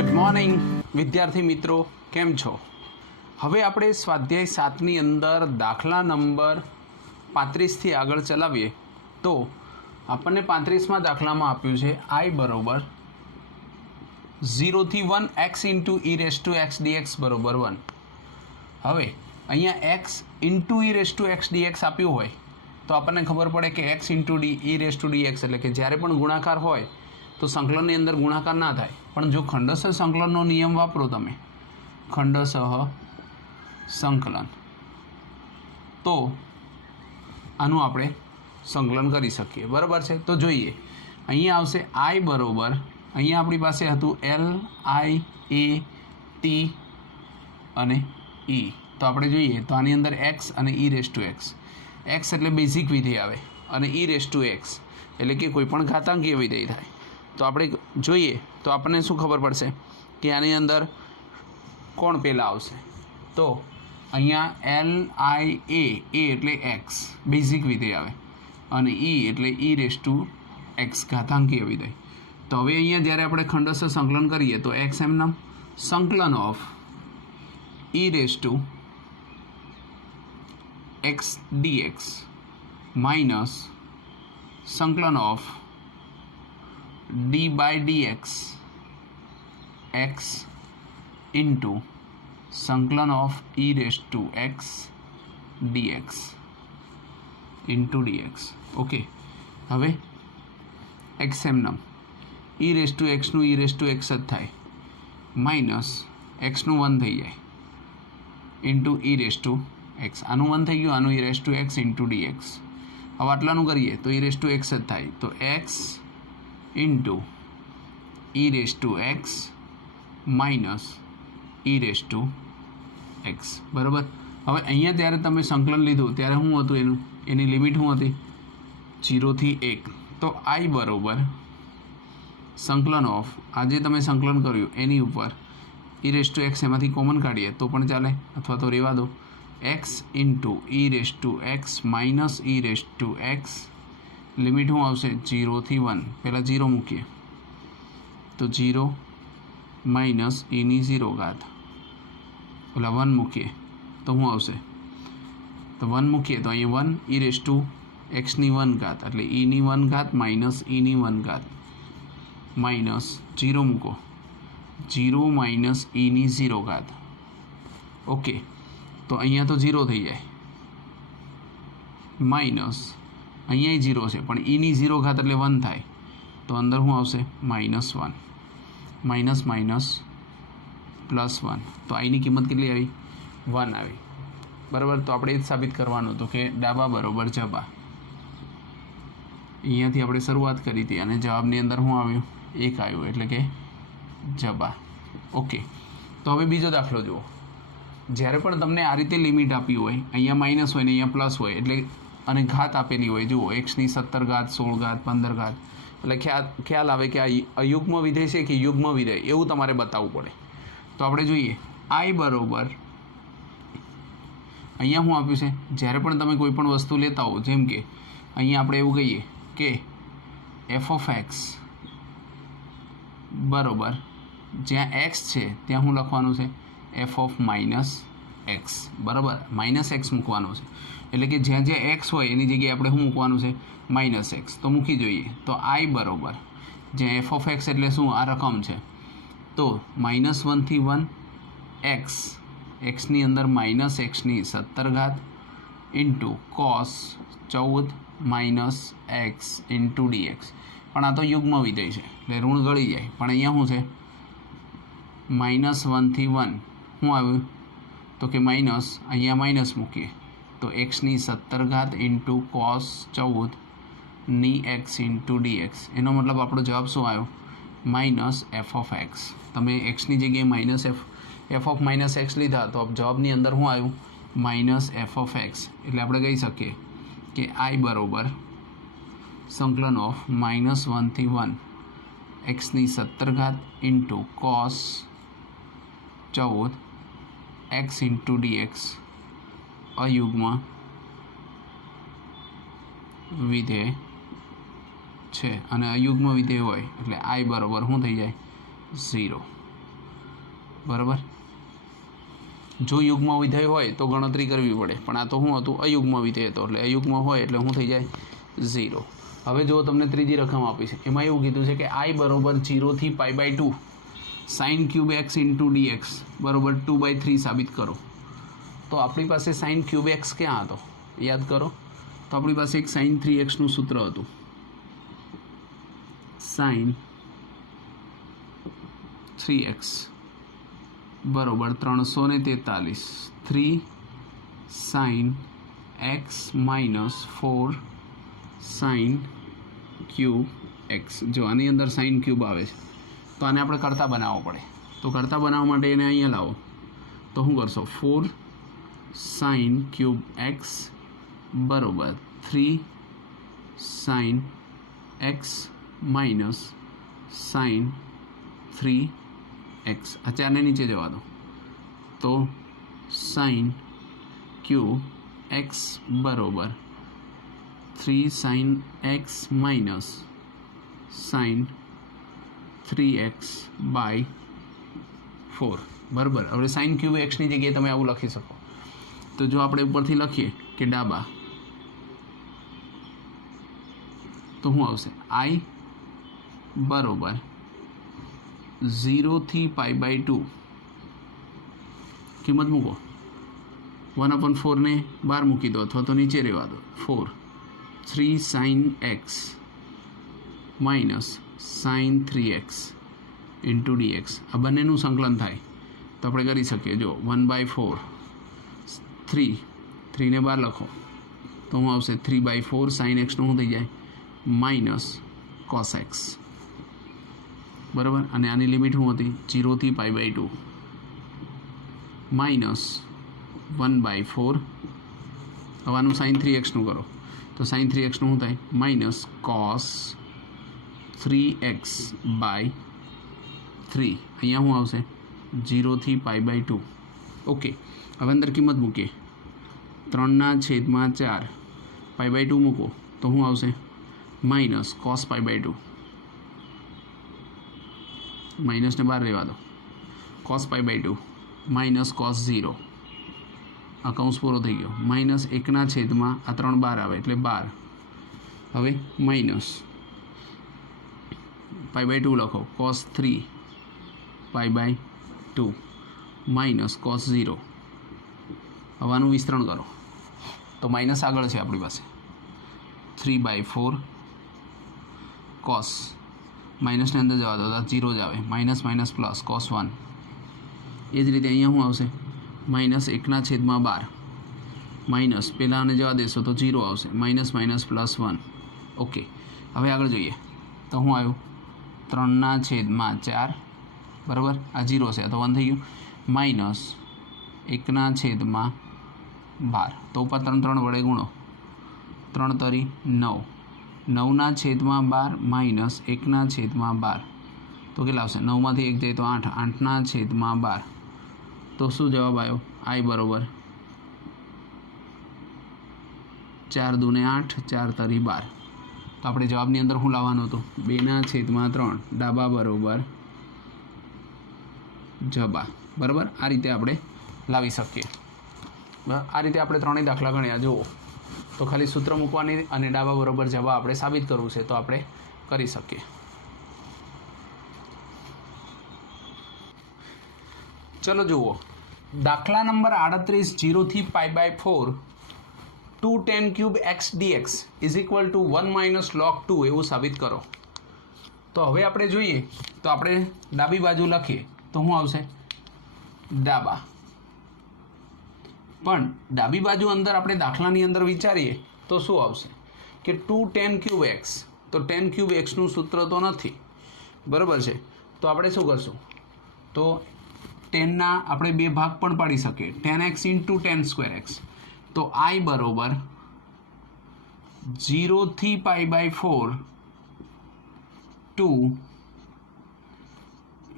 Good morning વિદ્યાર્થી મિત્રો, કેમ છો? હવે આપણે સ્વાધ્યાય 7ની અંદર દાખલા નંબર 35થી આગળ ચલાવીએ તો આપણને 35માં દાખલામાં આપ્યું છે I બરોબર 0 થી 1 x into e raise to x dx બરોબર 1. હવે અહીંયા x into e raise to x dx આપ્યું હોય તો આપણને ખબર પડે કે x into e raise to dx એટલે કે જ્યારે પણ ગુણાકાર હોય તો સંકલનની અંદર ગુણાકાર ના થાય, પણ જો ખંડશઃ સંકલનનો નિયમ વાપરો તમે, ખંડશઃ સંકલન, તો આનું આપણે સંકલન કરી શકીએ. બરાબર છે? તો જોઈએ, અહીંયા આવશે I બરોબર, અહીંયા આપણી પાસે હતું L I A T અને E, તો આપણે જોઈએ તો આની અંદર x અને e raise to x, x એટલે બેઝિક વિધેય આવે અને e રેસ ટુ એક્સ એટલે કે કોઈ પણ ઘાતાંકીય વિધેય થાય. તો આપણે જોઈએ તો આપણને શું ખબર પડશે કે આની અંદર કોણ પહેલાં આવશે? તો અહીંયા L I A એટલે x બેઝિક વિધેય આવે અને E એટલે e રેસ ટુ એક્સ ઘાતાંકીય વિધેય. તો હવે અહીંયા જ્યારે આપણે ખંડશઃ સંકલન કરીએ તો x એમનામ સંકલન of e raise to x d x minus સંકલન of d by dx x into संकलन of e raise to x dx into dx. Okay, હવે x એમનામ e રેસ ટુ એક્સનું e રેસ ટુ એક્સ જ થાય, minus એક્સનું 1 થઈ જાય into e raise to x, આનું 1 થઈ ગયું, આનું e raise to x into d x. હવે આટલાનું કરીએ તો e રેસ ટુ એક્સ જ થાય, તો x into e raise to x minus e raise to x. બરાબર? હવે અહીંયા ત્યારે તમે સંકલન લીધું ત્યારે શું હતું એની લિમિટ શું હતી? 0 થી 1. તો I બરોબર સંકલન ઓફ, આજે તમે સંકલન કર્યું એની ઉપર e રેસ ટુ એક્સ એમાંથી કોમન કાઢીએ તો પણ ચાલે, અથવા તો રહેવા દો, x into e raise to x minus e raise to x, limit શું આવશે? 0 થી 1. પહેલાં 0 મૂકીએ તો 0 માઇનસ eની 0 ઘાત, પેલા 1 મૂકીએ તો શું આવશે? તો 1 મૂકીએ તો અહીંયા 1 e રેસ ટુ એક્સની 1 ઘાત એટલે eની 1 ઘાત માઇનસ eની 1 ઘાત માઇનસ 0 મૂકો, 0 માઇનસ eની 0 ઘાત. ઓકે, તો અહીંયા તો 0 થઈ જાય, માઇનસ અહીંયા 0 છે પણ eની 0 ઘાત એટલે 1 થાય, તો અંદર શું આવશે? -1, માઇનસ માઇનસ પ્લસ 1, તો આની કિંમત કેટલી આવી? 1 આવી. બરાબર? તો આપણે એ જ સાબિત કરવાનું હતું કે ડાબા બરોબર જબા. અહીંયાથી આપણે શરૂઆત કરી હતી અને જવાબની અંદર શું આવ્યું? 1 આવ્યું, એટલે કે જબા. ઓકે, તો હવે બીજો દાખલો જુઓ. જ્યારે પણ તમને આ રીતે લિમિટ આપી હોય, અહીંયા માઇનસ હોય ને અહીંયા પ્લસ હોય, એટલે અને ઘાત આપેલી હોય, જુઓ એક્સની 17 ઘાત 16 ઘાત 15 ઘાત, એટલે ખ્યાલ આવે કે આ અયુગ્મ વિધેય છે કે યુગ્મ વિધેય, એવું તમારે બતાવવું પડે. તો આપણે જોઈએ I બરોબર, અહીંયા શું આપ્યું છે? જ્યારે પણ તમે કોઈ પણ વસ્તુ લેતા હો, જેમ કે અહીંયા આપણે એવું કહીએ કે f ઓફ એક્સ બરોબર, જ્યાં x છે ત્યાં શું લખવાનું છે? f of minus x. બરાબર? માઇનસ એક્સ મૂકવાનું છે, એટલે કે જ્યાં જ્યાં એક્સ હોય એની જગ્યાએ આપણે શું મૂકવાનું છે? Minus x. તો મૂકી જોઈએ તો I બરોબર, જ્યાં એફ ઓફ એક્સ એટલે શું? આ રકમ છે, તો -1 થી 1 એક્સ, એક્સની અંદર માઇનસ એક્સની 17 ઘાત into cos 14 minus x into dx. પણ આ તો યુગ્મ વિધેય છે એટલે ઋણ ગળી જાય, પણ અહીંયા શું છે? -1 થી 1 શું આવ્યું? તો કે માઇનસ, અહીંયા માઇનસ મૂકીએ તો એક્સની 17 ઘાત ઇન્ટુ કોસ 14 ની એક્સ ઇન્ટુ ડીએક્સ. એનો મતલબ આપણો જવાબ શું આવ્યો? Minus F of x. તમે એક્સની જગ્યાએ minus F of minus x લીધા તો જવાબની અંદર શું આવ્યું? Minus F of x. એટલે આપણે કહી શકીએ કે I બરોબર સંકલન ઓફ -1 થી 1 એક્સની 17 ઘાત into cos 14 x into d x અયુગ્મ વિધેય છે. અને અયુગ્મ વિધેય હોય એટલે I બરોબર શું થઈ જાય? 0. બરાબર. જો યુગ્મ વિધેય હોય તો ગણતરી કરવી પડે, પણ આ તો શું હતું, અયુગ્મ વિધેય હતો, એટલે અયુગ્મ હોય એટલે શું થઈ જાય, 0. હવે જો તમને ત્રીજી રકમ આપી છે, એમાં એવું કીધું છે કે I બરાબર 0 થી π/2 sin cube x into dx બરાબર 2/3 સાબિત કરો. તો આપણી પાસે sin ક્યુબ x ક્યાં હતો યાદ કરો. તો આપણી પાસે એક sin 3x નું સૂત્ર હતું, sin 3x બરાબર 343 3 sin x minus 4 sin cube x. જો આની અંદર sin ક્યુબ આવે છે તો આને આપણે કરતા બનાવવો પડે. તો કરતા બનાવવા માટે એને અહીંયા લાવો તો શું કરશો, 4 sin ક્યુબ x બરાબર 3 sin x minus sin 3x. આ ચારને નીચે જવા દો તો sin ક્યુબ x બરાબર 3 sin x minus sin 3x by 4 બરાબર. હવે sin ક્યુબ એક્સની જગ્યાએ તમે આવું લખી શકો. તો જો આપણે ઉપરથી લખીએ કે ડાબા, તો શું આવશે, I બરાબર 0 થી π/2 કિંમત મૂકો, 1/4 ને બહાર મૂકી દો અથવા તો નીચે રહેવા દો, 4 3 sin x minus sin 3x into dx. આ બંનેનું સંકલન થાય તો આપણે કરી શકીએ. જો 1/4 3 ને બહાર લખો તો શું આવશે, 3/4 sin x નું શું થઈ જાય, માઇનસ cos x બરાબર. અને આની લિમિટ શું હતી, 0 થી π/2 માઇનસ 1/4. હવે આનું sin 3x નું કરો તો sin 3x નું શું થાય, માઇનસ cos 3x બાય 3. અહીંયા શું આવશે, 0 થી π/2. ઓકે. હવે અંદર કિંમત મૂકીએ, 3/4 π/2 મૂકો તો શું આવશે, માઇનસ cos π/2, માઇનસને બહાર રહેવા દો, cos π/2 માઇનસ cos 0. આ કૌંસ પૂરો થઈ ગયો, માઇનસ 1/, આ 3 બહાર આવે એટલે 12. હવે માઇનસ π/2 લખો, cos 3 π/2 માઇનસ cos 0. હવે આનું વિસ્તરણ કરો તો માઇનસ આગળ છે આપણી પાસે, 3/4 cos, માઇનસને અંદર જવા દો તો 0 જ આવે, માઇનસ માઇનસ પ્લસ cos 1. એ જ રીતે અહીંયા શું આવશે, માઇનસ 1/12 માઇનસ પહેલાંને જવા દેશો તો 0 આવશે, માઇનસ માઇનસ પ્લસ 1. ઓકે. હવે આગળ જોઈએ તો શું આવ્યું, 3/4 બરાબર, આ 0 છે તો 1 થઈ ગયું, માઇનસ 1/12. તો ઉપર 3 વડે ગુણો, 3 તરી 9, 9/12 માઇનસ 1/12 તો કેટલા આવશે, 9માંથી 1 જાય તો 8, 8/12. તો શું જવાબ આવ્યો, I બરાબર 4 દૂને 8, 4 તરી 12. તો આપણે જવાબની અંદર શું લાવવાનું હતું, 2/3 ડાબા બરાબર જબા બરાબર. આ રીતે આપણે લાવી શકીએ. આ રીતે આપણે ત્રણેય દાખલા ગણ્યા. જુઓ તો ખાલી સૂત્ર મૂકવાની અને ડાબા બરાબર જવાબ આપણે સાબિત કરવું છે તો આપણે કરી શકીએ. ચલો જુઓ, દાખલા નંબર 38 0 થી π/4 2 tan cube x dx is equal to 1 - log 2 એવું સાબિત કરો. તો હવે આપણે જોઈએ તો આપણે ડાબી બાજુ લખીએ તો શું આવશે, ડાબા. પણ ડાબી બાજુ અંદર આપણે દાખલાની અંદર વિચારીએ તો શું આવશે કે 2 tan ક્યુબ x. તો tan ક્યુબ xનું સૂત્ર તો નથી બરાબર છે. તો આપણે શું કરશું, તો ટેનના આપણે બે ભાગ પણ પાડી શકીએ, tan x into tan square x. તો I બરાબર 0 થી π/4 2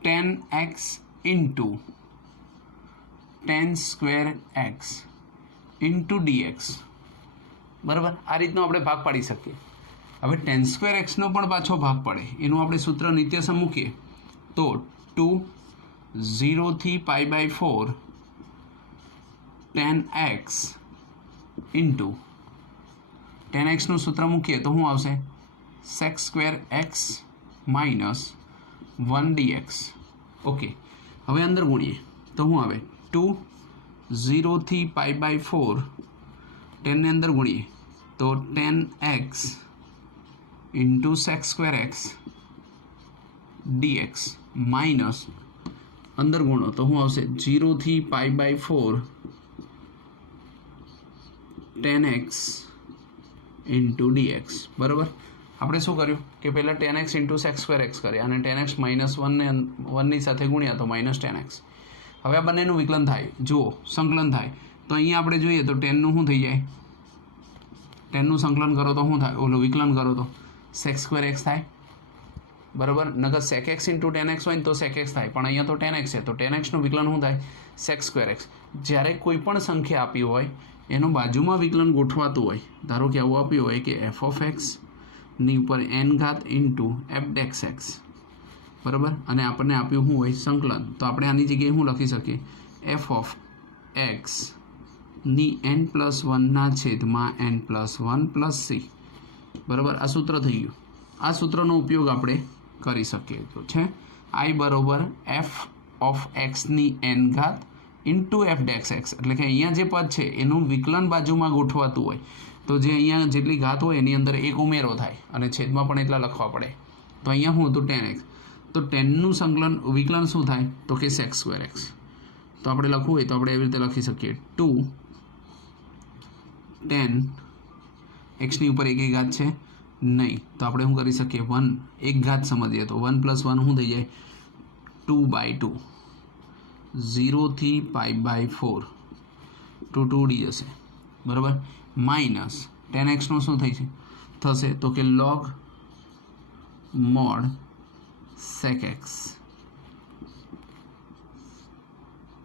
tan x into tan square x into dx બરાબર. આ રીતનો આપણે ભાગ પાડી શકીએ. હવે tan સ્ક્વેર xનો પણ પાછો ભાગ પડે, એનું આપણે સૂત્ર નિત્યસમ મૂકીએ તો 2 0 થી π/4 10x ઇન્ટુ 10x નું સૂત્ર મૂકીએ તો શું આવશે sec² x minus 1 dx. Okay, હવે અંદર ગુણીએ તો શું આવે 2 0 થી π/4 10 ને અંદર ગુણીએ તો 10x into sec² x dx minus અંદર ગુણો તો શું આવશે 0 થી π/4 10x ઇન્ટુ dx. બરાબર, આપણે શું કર્યું કે પહેલાં 10x ઇન્ટુ sec² x કર્યા અને 10x માઇનસ 1ની સાથે ગુણ્યા તો માઇનસ 10x. હવે આ બંનેનું વિકલન થાય, જુઓ સંકલન થાય તો અહીંયા આપણે જોઈએ તો 10નું શું થઈ જાય, 10નું સંકલન કરો તો શું થાય, ઓલું વિકલન કરો તો sec² x થાય. બરાબર, નકર sec x ઇન્ટુ 10x હોય ને તો sec x થાય, પણ અહીંયા તો 10x છે તો 10xનું વિકલન શું થાય sec² x. જ્યારે કોઈ પણ સંખ્યા આપી હોય એનું બાજુમાં વિકલન ગોઠવાતું હોય, ધારો કે આવું આપ્યું હોય કે f(x) ની ઉપર n ઘાત ઇન્ટુ f(x)x. બરાબર, અને આપણને આપ્યું શું હોય સંકલન, તો આપણે આની જગ્યાએ શું લખી શકીએ f(x) ની n+1 છેદમાં n+1 + c. બરાબર, આ સૂત્ર થઈ ગયું. આ સૂત્રનો ઉપયોગ આપણે કરી શકીએ તો છે i બરાબર f(x) ની n ઘાત ઇન્ટુ f(x)x. એટલે કે અહીંયા જે પદ છે એનું વિકલન બાજુમાં ગોઠવાતું હોય તો જે અહીંયા જેટલી ઘાત હોય એની અંદર એક ઉમેરો થાય અને છેદમાં પણ એટલા લખવા પડે. તો અહીંયા શું હતું 10x, તો 10નું સંકલન વિકલન શું થાય તો કે sec² x. તો આપણે લખવું હોય તો આપણે એવી રીતે લખી શકીએ 2 10 x ની ઉપર એક ઘાત છે નહીં તો આપણે શું કરી શકીએ 1 એક ઘાત સમજીએ તો 1 + 1 શું થઈ જાય 2/2. 0 થી π/4 2 ડી જશે. બરાબર, માઇનસ 10x નું શું થશે તો કે log mod sec x.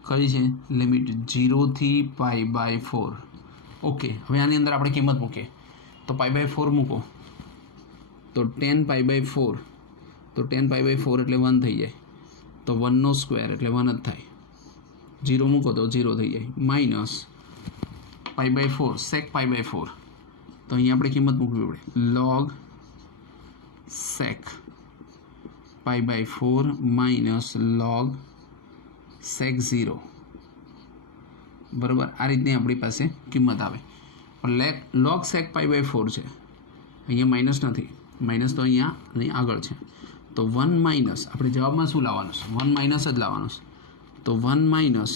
કઈ છે લિમિટ 0 થી π/4. ઓકે, હવે આની અંદર આપણે કિંમત મૂકીએ તો π/4 મૂકો તો 10 π/4 તો 10 π/4 એટલે 1 થઈ જાય તો 1નો સ્ક્વેર એટલે 1 જ થાય. 0 મૂકો તો 0 થઈ જાય માઇનસ π/4 sec π/4 તો અહીંયા આપણે કિંમત મૂકવી પડે log sec π/4 minus log sec 0. બરાબર, આ રીતની આપણી પાસે કિંમત આવે. પણ log sec π/4 છે, અહીંયા માઇનસ નથી, માઇનસ તો અહીંયા આગળ છે તો 1 માઇનસ આપણે જવાબમાં શું લાવવાનું છે 1 માઇનસ જ લાવવાનું છે તો 1 માઇનસ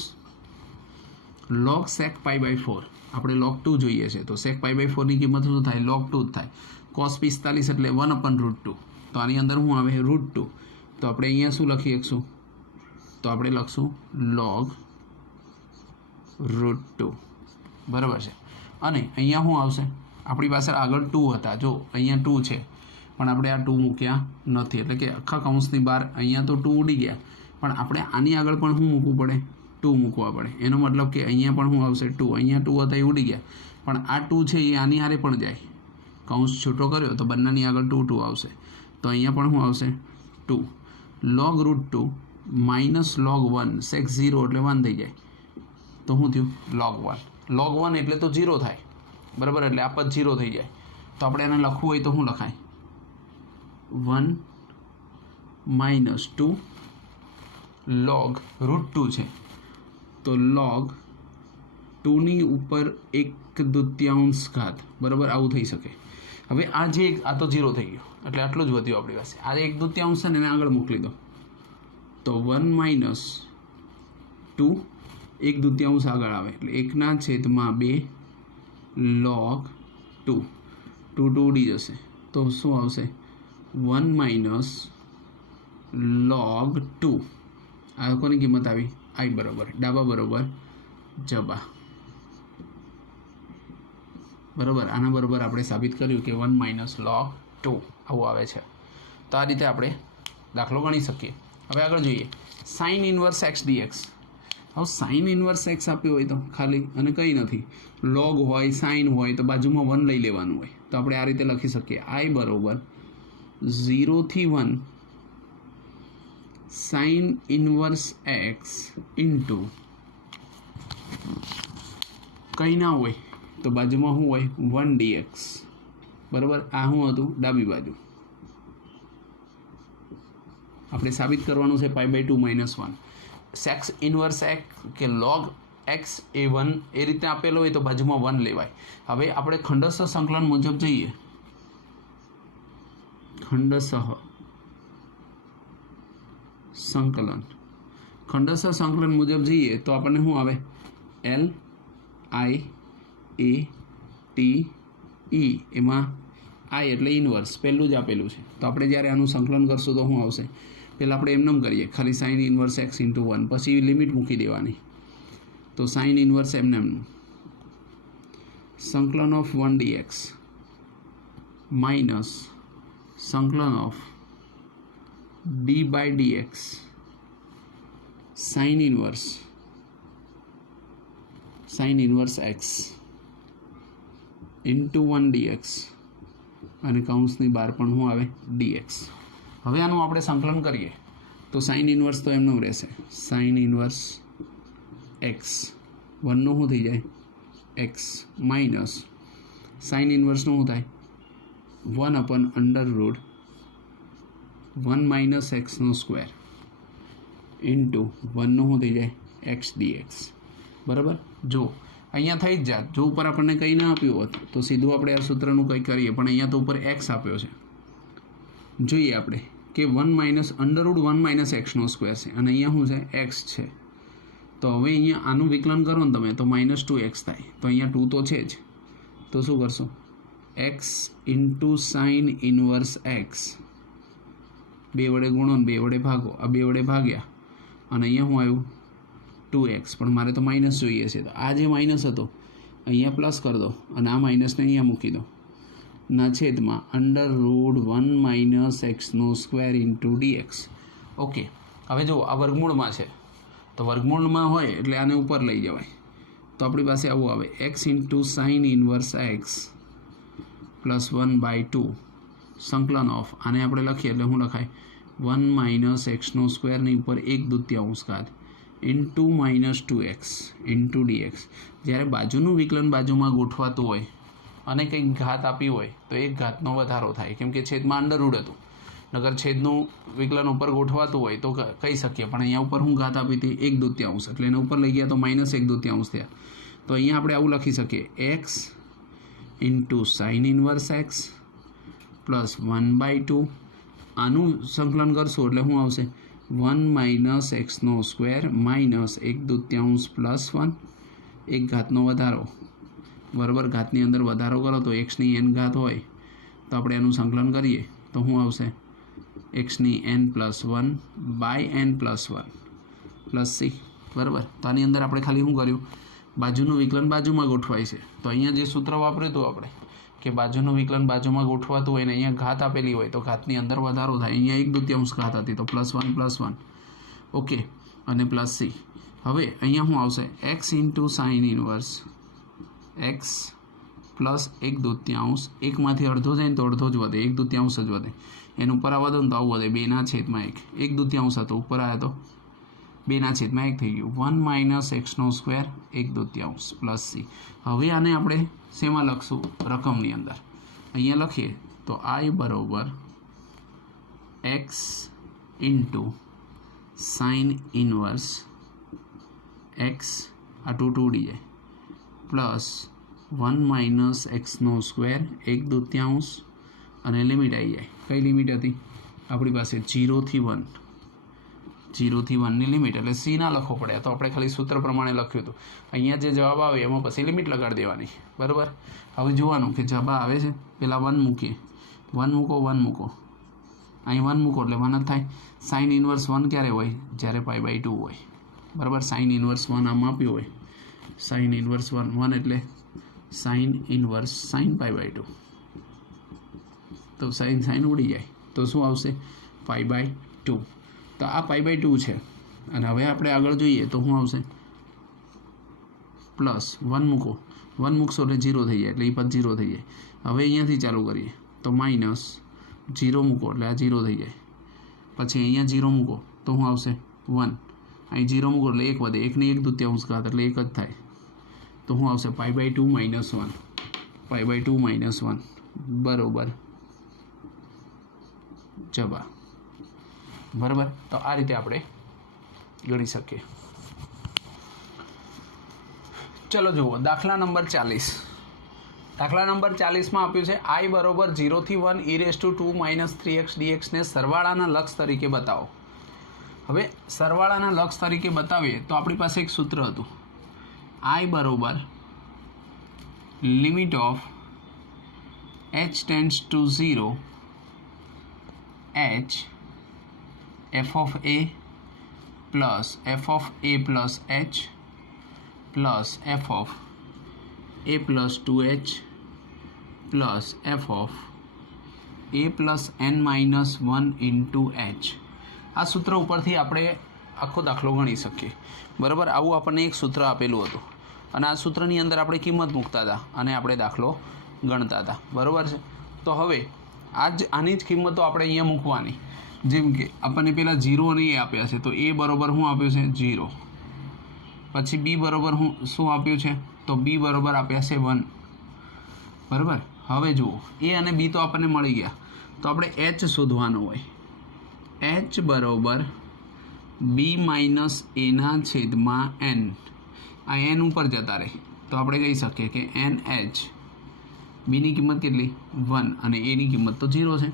log sec π/4 આપણે log 2 જોઈએ છે તો sec π/4 ની કિંમત શું થાય log 2 જ થાય. cos 45 એટલે 1/√2 તો આની અંદર શું આવે √2 તો આપણે અહીંયા શું લખી શકશું તો આપણે લખશું log √2. બરાબર છે, અને અહીંયા શું આવશે આપણી પાસે આગળ 2 હતા, જો અહીંયા 2 છે પણ આપણે આ 2 મૂક્યા નથી એટલે કે આખા કૌંસની બહાર અહીંયા તો 2 ઉડી ગયા પણ આપણે આની આગળ પણ શું મૂકવું પડે 2 મૂકવા પડે. એનો મતલબ કે અહીંયા પણ શું આવશે 2, અહીંયા 2 હતા એ ઉડી ગયા પણ આ 2 છે એ આની હારે પણ જાય, કૌંસ છૂટો કર્યો તો બંનેની આગળ 2 આવશે તો અહીંયા પણ શું આવશે 2. log √2 માઇનસ log 1 sec 0 એટલે 1 થઈ જાય તો શું થયું log 1 એટલે તો 0 થાય. બરાબર, એટલે આ પદ 0 થઈ જાય તો આપણે એને લખવું હોય તો શું લખાય 1 - 2 log √2 છે તો log 2ની ઉપર 1/2 ઘાત. બરાબર, આવું થઈ શકે. હવે આ જે આ તો 0 થઈ ગયો એટલે આટલું જ વધ્યું આપણી પાસે. આ 1/2 છે ને એને આગળ મોકલી દો તો 1 - 2 1/2 આગળ આવે એટલે 1/2 log 2 2 ઉડી જશે તો શું આવશે 1 - log 2. આ કોની કિંમત આવી i બરાબર ડાબા બરાબર જબા. બરાબર, આના બરાબર આપણે સાબિત કર્યું કે 1 - log 2 આવું આવે છે. તો આ રીતે આપણે દાખલો ગણી શકીએ. હવે આગળ જોઈએ sin inverse x dx. હવે sin inverse x આપ્યો હોય તો ખાલી અને કંઈ નથી log હોય sin હોય તો બાજુમાં 1 લઈ લેવાનું હોય તો આપણે આ રીતે લખી શકીએ i બરાબર 0 થી 1 સાઇન ઇન્વર્સ એક્સ ઇન્ટુ કંઈ ના હોય તો બાજુમાં શું હોય 1 dx બરાબર. આ શું હતું ડાબી બાજુ. આપણે સાબિત કરવાનું છે π/2 - 1. સેક્સ ઇન્વર્સ એક્સ કે લોગ એક્સ એ 1 એ રીતે આપેલો હોય તો બાજુમાં 1 લેવાય. હવે આપણે ખંડસ્થ સંકલન મુજબ જઈએ. ખંડસ્થ સંકલન મુજબ જઈએ તો આપણને શું આવે L I A T E. એમાં I એટલે ઇન્વર્સ પહેલું જ આપેલું છે. તો આપણે જ્યારે આનું સંકલન કરશું તો શું આવશે? પહેલાં આપણે એમનેમ કરીએ, ખાલી સાઇન ઇન્વર્સ એક્સ ઇન્ટુ 1, પછી લિમિટ મૂકી દેવાની. તો સાઇન ઇન્વર્સ એમનેમનું સંકલન ઓફ 1 dx માઇનસ સંકલન of d/dx sine inverse x into 1 dx અને કૌંસની બહાર પણ શું આવે dx. હવે આનું આપણે સંકલન કરીએ તો સાઇન ઇન્વર્સ તો એમનું રહેશે. સાઇન ઇન્વર્સ એક્સ 1નું શું થઈ જાય એક્સ માઇનસ સાઇન ઇન્વર્સનું શું થાય 1/√1 - x² ઇન્ટુ 1નું શું થઈ જાય x dx. બરાબર. જો અહીંયા થઈ જ જાત. જો ઉપર આપણને કંઈ ના આપ્યું હોત તો સીધું આપણે આ સૂત્રનું કંઈ કરીએ, પણ અહીંયા તો ઉપર x આપ્યો છે. જોઈએ આપણે કે 1 - √1 - x² છે અને અહીંયા શું છે x છે. તો હવે અહીંયા આનું વિકલન કરો ને તમે તો -2x થાય. તો અહીંયા 2 તો છે જ. તો શું કરશો x into sine inverse x 2 વડે ગુણો ને 2 વડે ભાગો. આ 2 વડે ભાગ્યા અને અહીંયા શું આવ્યું 2x. પણ મારે તો માઇનસ જોઈએ છે. તો આ જે માઇનસ હતો અહીંયા પ્લસ કરી દો અને આ માઇનસને અહીંયા મૂકી દો ના છેદમાં √1 - x² ઇન્ટુ dx. ઓકે. હવે જો આ વર્ગમૂળમાં છે તો વર્ગમૂળમાં હોય એટલે આને ઉપર લઈ જવાય. તો આપણી પાસે આવું આવે x into sine inverse x plus 1/2 સંકલન ઓફ આને આપણે લખીએ એટલે શું લખાય 1 - x² ની ઉપર 1/2 ઘાત ઇન્ટુ -2x ઇન્ટુ dx. જ્યારે બાજુનું વિકલન બાજુમાં ગોઠવાતું હોય અને કંઈક ઘાત આપી હોય તો એક ઘાતનો વધારો થાય, કેમ કે છેદમાં √ હતું. નગર છેદનું વિકલન ઉપર ગોઠવાતું હોય તો કહી શકીએ, પણ અહીંયા ઉપર હું ઘાત આપી હતી 1/2 એટલે એને ઉપર લઈ ગયા તો -1/2 થયા. તો અહીંયા આપણે આવું લખી શકીએ x into sine inverse x plus 1/2. આનું સંકલન કરશું એટલે શું આવશે 1 - x² માઇનસ 1/2 પ્લસ 1 એક ઘાતનો વધારો બરાબર. ઘાતની અંદર વધારો કરો તો xની n ઘાત હોય તો આપણે એનું સંકલન કરીએ તો શું આવશે xની n + 1/n + 1 પ્લસ c. બરાબર. તો આની અંદર આપણે ખાલી શું કર્યું બાજુનું વિકલન બાજુમાં ગોઠવાય છે. તો અહીંયા જે સૂત્ર વાપર્યું હતું આપણે કે બાજુનું વિકલન બાજુમાં ગોઠવાતું હોય ને અહીંયા ઘાત આપેલી હોય તો ઘાતની અંદર વધારો થાય. અહીંયા 1/2 ઘાત હતી તો +1 ઓકે અને પ્લસ c. હવે અહીંયા શું આવશે x into sine inverse x plus 1/2 એકમાંથી અડધો જાય ને તો અડધો જ વધે 1/2 જ વધે. એનું ઉપર આવવા દો ને તો આવું વધે 2/1 1/2 હતો ઉપર આવ્યા તો 2/1 થઈ ગયું 1 - x² 1/2 પ્લસ c. હવે આને આપણે શેમાં લખશું રકમની અંદર અહીંયા લખીએ તો I બરાબર x into sine inverse x આ 2 જાય પ્લસ 1 - x² 1/2 અને લિમિટ આવી જાય. કઈ લિમિટ હતી આપણી પાસે 0 થી 1 ની લિમિટ એટલે c ના લખવો પડે. તો આપણે ખાલી સૂત્ર પ્રમાણે લખ્યું હતું. અહીંયા જે જવાબ આવે એમાં પછી લિમિટ લગાડી દેવાની. બરાબર. હવે જોવાનું કે જવાબ આવે છે પહેલાં 1 મૂકીએ 1 મૂકો અહીં 1 મૂકો એટલે 1 જ થાય. સાઇન ઇન્વર્સ 1 ક્યારે હોય જ્યારે π/2 હોય. બરાબર. સાઇન ઇન્વર્સ 1 આમ આપ્યું હોય સાઇન ઇન્વર્સ 1 એટલે સાઇન ઇન્વર્સ સાઇન π/2 તો સાઇન ઉડી જાય તો શું આવશે π/2. તો આ π/2 છે અને હવે આપણે આગળ જોઈએ તો શું આવશે પ્લસ 1 મૂકો 1 મૂકશો એટલે 0 થઈ જાય એટલે એ પદ 0 થઈ જાય. હવે અહીંયાથી ચાલુ કરીએ તો -0 મૂકો એટલે આ 0 થઈ જાય. પછી અહીંયા 0 મૂકો તો શું આવશે 1. અહીં 0 મૂકો એટલે 1 વધે, 1 ને 1/2 ઘાત એટલે 1 જ થાય. તો શું આવશે π/2 - 1, π/2 - 1 બરોબર જવાબ. બરાબર. તો આ રીતે આપણે ગણી શકીએ. ચલો જુઓ દાખલા નંબર 40. દાખલા નંબર 40માં આપ્યું છે I બરોબર 0 થી 1 e⁻² - 3x dx ને સરવાળાના લક્ષ તરીકે બતાવો. હવે સરવાળાના લક્ષ તરીકે બતાવીએ તો આપણી પાસે એક સૂત્ર હતું. I બરોબર limit of h tends to 0 h f of a plus f of a plus h plus f of a plus 2h plus f of a plus n minus 1 into h. આ સૂત્ર ઉપરથી આપણે આખો દાખલો ગણી શકીએ. બરાબર. આવું આપણને એક સૂત્ર આપેલું હતું અને આ સૂત્રની અંદર આપણે કિંમત મૂકતા હતા અને આપણે દાખલો ગણતા હતા. બરાબર છે. તો હવે આની જ કિંમતો આપણે અહીંયા મૂકવાની. જેમ કે આપણને પહેલાં 0 અને એ આપ્યા છે, તો a બરાબર શું આપ્યું છે 0. પછી b બરાબર શું આપ્યું છે, તો b બરાબર આપ્યા છે 1. બરાબર. હવે જુઓ a અને b તો આપણને મળી ગયા, તો આપણે h શોધવાનો હોય. h બરાબર b માઇનસ એના છેદમાં n. આ n ઉપર જતા રહે તો આપણે કહી શકીએ કે nh. બીની કિંમત કેટલી 1 અને એની કિંમત તો 0 છે,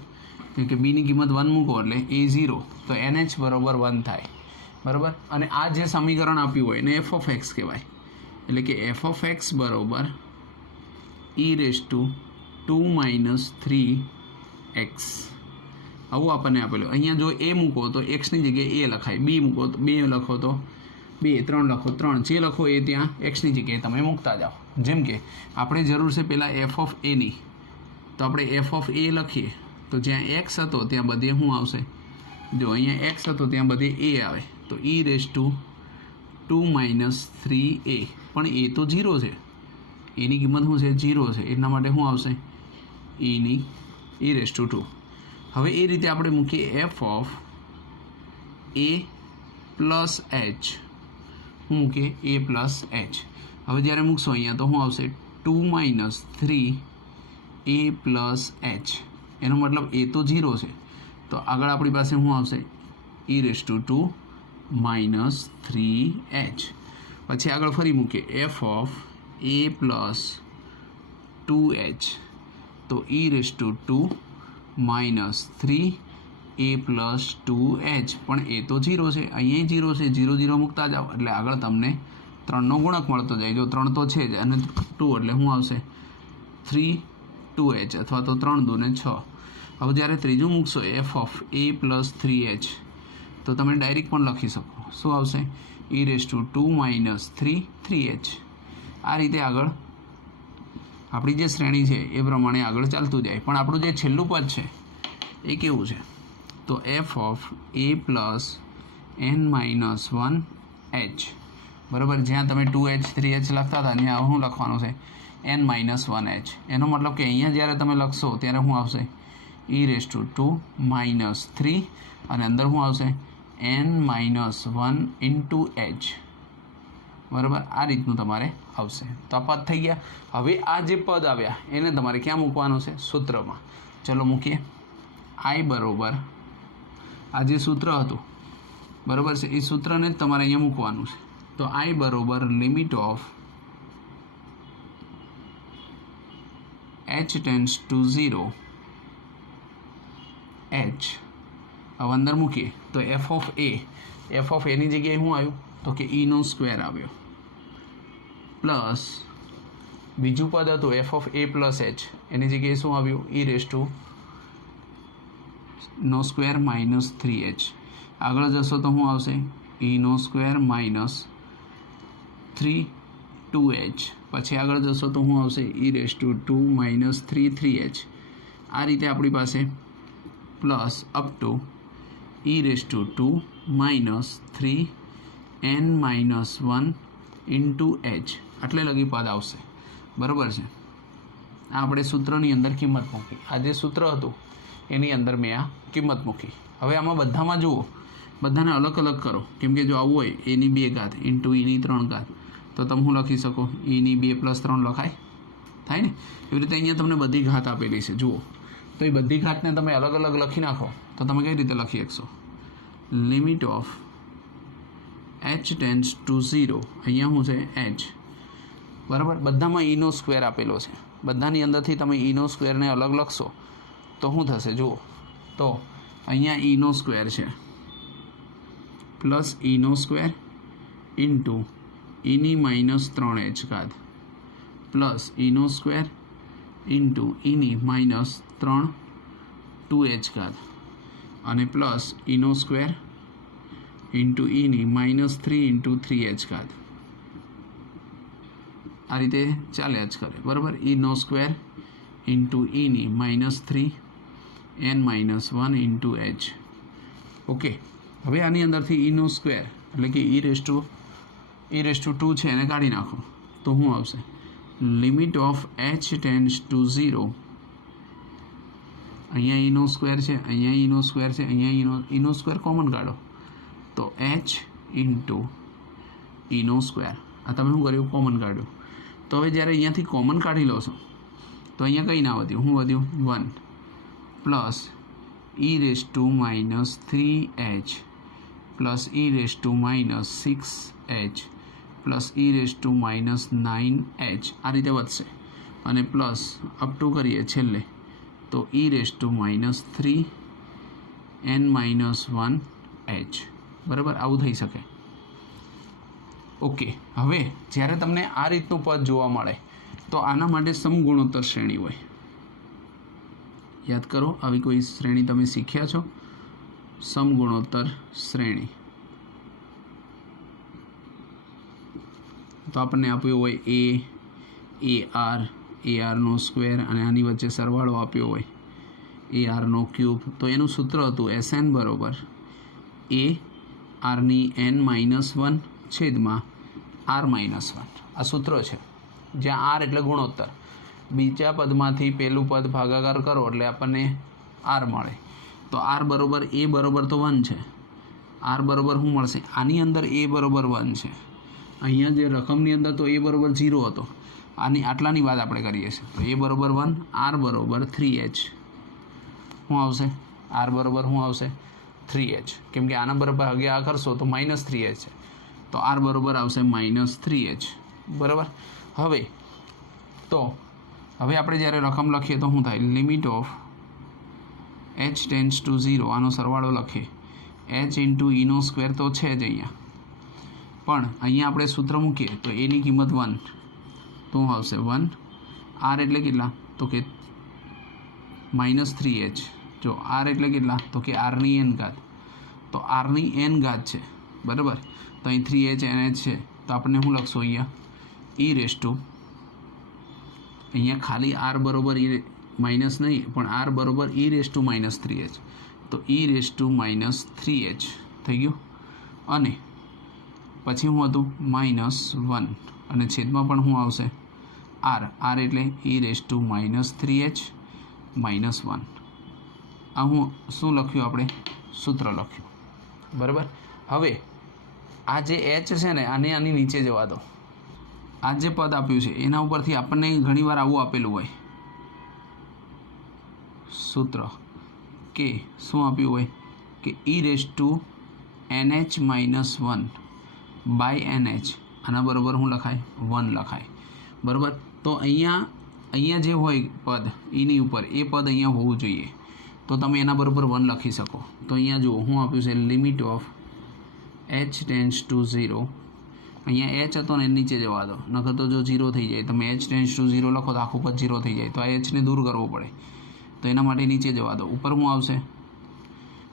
કેમ કે બીની કિંમત 1 મૂકો એટલે a 0, તો nh બરાબર 1 થાય. બરાબર. અને આ જે સમીકરણ આપ્યું હોય એને f of x કહેવાય. એટલે કે f of x બરાબર e⁻² - 3x. આવું આપણને આપેલું. અહીંયા જો a મૂકો તો xની જગ્યાએ a લખાય, b મૂકો તો 2 લખો તો 2, 3 લખો 3, જે લખો એ ત્યાં xની જગ્યાએ તમે મૂકતા જાઓ. જેમ કે આપણે જરૂર છે પહેલાં f of a ની, તો આપણે f of a લખીએ તો જ્યાં x હતો ત્યાં બધે શું આવશે, જો અહીંયા x હતો ત્યાં બધે a આવે, તો e⁻² - 3a. પણ a તો 0 છે, એની કિંમત શું છે 0 છે, એટલા માટે શું આવશે e⁻². હવે એ રીતે આપણે મૂકીએ f of a plus h. શું મૂકીએ a પ્લસ h. હવે જ્યારે મૂકશો અહીંયા તો શું આવશે 2 - 3a પ્લસ h. એનો મતલબ a તો 0 છે, તો આગળ આપણી પાસે શું આવશે e⁻² - 3h. પછી આગળ ફરી મૂકીએ f of a plus 2h, તો e⁻² - 3a પ્લસ 2h. પણ એ તો 0 છે, અહીંયા 0 છે, 0 0 મૂકતા જાઓ એટલે આગળ તમને 3નો ગુણક મળતો જાય. જો 3 તો છે જ અને 2 એટલે શું આવશે 3 2h અથવા તો 3 2 ને 6. હવે જ્યારે ત્રીજું મૂકશો f of a plus 3h, તો તમે ડાયરેક્ટ પણ લખી શકો. શું આવશે e⁻² - 3h. આ રીતે આગળ આપણી જે શ્રેણી છે એ પ્રમાણે આગળ ચાલતું જાય. પણ આપણું જે છેલ્લું પદ છે એ કેવું છે, તો f of a plus n-1h. બરાબર. જ્યાં તમે 2h 3h લખતા હતા ત્યાં શું લખવાનું છે n-1h. એનો મતલબ કે અહીંયા જ્યારે તમે લખશો ત્યારે શું આવશે e⁻² - 3 અને અંદર શું આવશે n-1 into h. બરાબર. આ રીતનું તમારે આવશે. તો આ પદ થઈ ગયા. હવે આ જે પદ આવ્યા એને તમારે ક્યાં મૂકવાનું છે સૂત્રમાં. ચલો મૂકીએ. I બરાબર આ જે સૂત્ર હતું બરાબર છે એ સૂત્રને જ તમારે અહીંયા મૂકવાનું છે. તો I બરાબર limit of h tends to 0 h. હવે અંદર મૂકીએ તો f of a ની જગ્યાએ શું આવ્યું, તો કે e² આવ્યો, પ્લસ બીજું પદ હતું f of a plus h, એની જગ્યાએ શું આવ્યું e⁻² - 3h. આગળ જશો તો શું આવશે e² - 3 2h. પછી આગળ જશો તો શું આવશે e⁻² - 3h. આ રીતે આપણી પાસે plus up to e⁻² - 3n-1 into h. આટલે લગી પદ આવશે. બરાબર છે. આ આપણે સૂત્રની અંદર કિંમત મૂકી. આ જે સૂત્ર હતું એની અંદર મેં આ કિંમત મૂકી. હવે આમાં બધામાં જુઓ બધાને અલગ અલગ કરો, કેમ કે જો આવું હોય એની 2 ઘાત ઇન્ટુ એની 3 ઘાત, તો તમે શું લખી શકો, એની 2 + 3 લખાય, થાય ને? એવી રીતે અહીંયા તમને બધી ઘાત આપેલી છે જુઓ, તો એ બધી ઘાતને તમે અલગ અલગ લખી નાખો તો તમે કઈ રીતે લખી શકશો? Limit of h tends to 0, અહીંયા શું છે h, બરાબર? બધામાં ઈનો સ્ક્વેર આપેલો છે, બધાની અંદરથી તમે ઈનો સ્ક્વેરને અલગ લખશો તો શું થશે જુઓ, તો અહીંયા ઈનો સ્ક્વેર છે પ્લસ ઈનો સ્ક્વેર ઇન્ટુ ઈની -3h ઘાત પ્લસ ઈનો સ્ક્વેર ઇન્ટુ ઈની -3 2h ઘાત અને પ્લસ ઈનો સ્ક્વેર ઇન્ટુ ઈની -3 ઇન્ટુ 3h ઘાત. આ રીતે ચાલ્યા જ કરે, બરાબર? ઈનો સ્ક્વેર ઇન્ટુ ઈની -3 n -1 ઇન્ટુ h. ઓકે, હવે આની અંદરથી ઈનો સ્ક્વેર એટલે કે e રેસ ટુ 2 છે એને કાઢી નાખો તો શું આવશે? Limit of h tends to 0, અહીંયા ઈનો સ્ક્વેર છે, અહીંયા ઈનો સ્ક્વેર છે, અહીંયા ઈનો સ્ક્વેર કોમન કાઢો તો h ઇન્ટુ ઈનો સ્ક્વેર. આ તમે શું કર્યું? કોમન કાઢ્યું. તો હવે જ્યારે અહીંયાથી કોમન કાઢી લો છો તો અહીંયા કંઈ ના વધ્યું, શું વધ્યું? 1 plus e raise two -3h plus e raise two -6h plus e raise two -9h, આ રીતે વધશે અને પ્લસ અપ ટુ કરીએ છેલ્લે તો e raise two -3 n -1h, બરાબર? આવું થઈ શકે. ઓકે, હવે જ્યારે તમને આ રીતનું પદ જોવા મળે તો આના માટે સમગુણોત્તર શ્રેણી હોય. યાદ કરો, આવી કોઈ શ્રેણી તમે શીખ્યા છો? સમગુણોત્તર શ્રેણી. તો આપણને આપ્યો હોય AR નો સ્ક્વેર અને આની વચ્ચે સરવાળો આપ્યો હોય AR નો ક્યુબ. તો એનું સૂત્ર હતું SN બરોબર ARની n-1 છેદમાં r-1. આ સૂત્ર છે, જ્યાં r એટલે ગુણોત્તર. બીજા પદમાંથી પહેલું પદ ભાગાકાર કરો એટલે આપણને r મળે. તો r બરોબર a બરોબર તો 1 છે, r બરોબર શું મળશે? આની અંદર a બરોબર 1 છે, અહીંયા જે રકમની અંદર તો a બરોબર 0 હતો, આટલાની વાત આપણે કરીએ છીએ. તો a બરોબર 1, r બરોબર 3h. શું આવશે? r બરોબર શું આવશે? 3h, કેમ કે આના બરાબર ભાગ્યા આ કરશો તો -3h છે, તો r બરોબર આવશે -3h, બરાબર? હવે આપણે જ્યારે રકમ લખીએ તો શું થાય? Limit of h tends to 0, આનો સરવાળો લખીએ h ઇન્ટુ ઈનો સ્ક્વેર તો છે જ અહીંયા, પણ અહીંયા આપણે સૂત્ર મૂકીએ તો એની કિંમત 1, તો શું આવશે? 1. r એટલે કેટલા? તો કે -3h. જો r એટલે કેટલા? તો કે r ની n ઘાત. તો r ની n ઘાત છે, બરાબર? તો અહીં 3h nh છે, તો આપણે શું લખશું અહીંયા? e રેસ ટુ, અહીંયા ખાલી r બરોબર માઇનસ નહીં, પણ r બરોબર e રેસ ટુ -3h, તો e રેસ ટુ -3h થઈ ગયું. અને પછી શું હતું? -1 અને છેદમાં પણ શું આવશે? r એટલે e રેસ ટુ -3h -1. આ શું લખ્યું આપણે? સૂત્ર લખ્યું, બરાબર? હવે આ જે h છે ને આની નીચે જવા દો. આ જે પદ આપ્યું છે એના ઉપરથી આપણને ઘણીવાર આવું આપેલું હોય સૂત્ર, કે શું આપ્યું હોય કે e raise to nh-1 by nh, આના બરોબર શું લખાય? 1 લખાય, બરાબર? તો અહીંયા જે હોય પદ એની ઉપર એ પદ અહીંયા હોવું જોઈએ, તો તમે એના બરોબર 1 લખી શકો. તો અહીંયા જુઓ શું આપ્યું છે? Limit of h tends to 0, અહીંયા h હતો ને નીચે જવા દો, નકર તો જો 0 થઈ જાય, તમે h ટેન્ડ્સ ટુ 0 લખો તો આખું પદ 0 થઈ જાય, તો આ h ને દૂર કરવો પડે, તો એના માટે નીચે જવા દો. ઉપર શું આવશે?